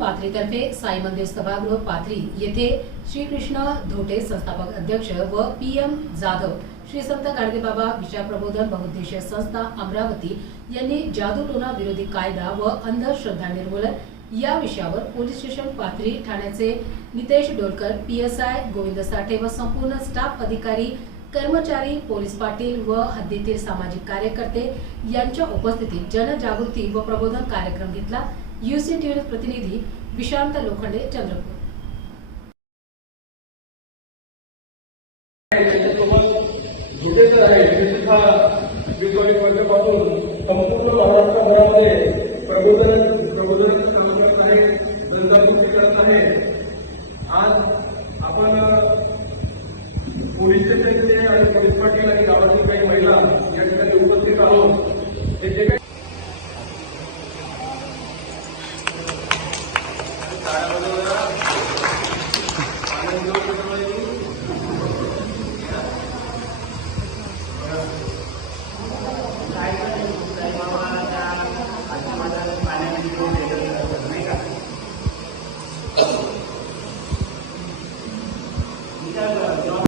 पाथरीतर्फे साई मंदिर सभागृह पाथरी येथे श्रीकृष्ण धोटे संस्थापक अध्यक्ष व PM जाधव श्री संत गाडगेबाबा विचार प्रबोधन बहुउद्देशीय संस्था अमरावती यांनी जादूटोना विरोधी कायदा व अंधश्रद्धा निर्मूलन या विषयावर पोलीस स्टेशन पाथरी ठाण्याचे नितेश डोलकर PSI गोविंद साठे व संपूर्ण स्टाफ अधिकारी कर्मचारी पोलीस पाटील व हद्दीतील सामाजिक कार्यकर्ते यांच्या उपस्थितीत जनजागृती व प्रबोधन कार्यक्रम घेतला। UC न्यूज प्रतिनिधी विशांत लोखंडे चंद्रपूर। संपूर्ण महाराष्ट्रभरामध्ये प्रबोधन काम करत आहे, जनजागृती करत आहे। आज आपण पोलीस स्टेशनचे आणि पोलीस पाटील आणि गावातील काही महिला या ठिकाणी उपस्थित आहोत। काय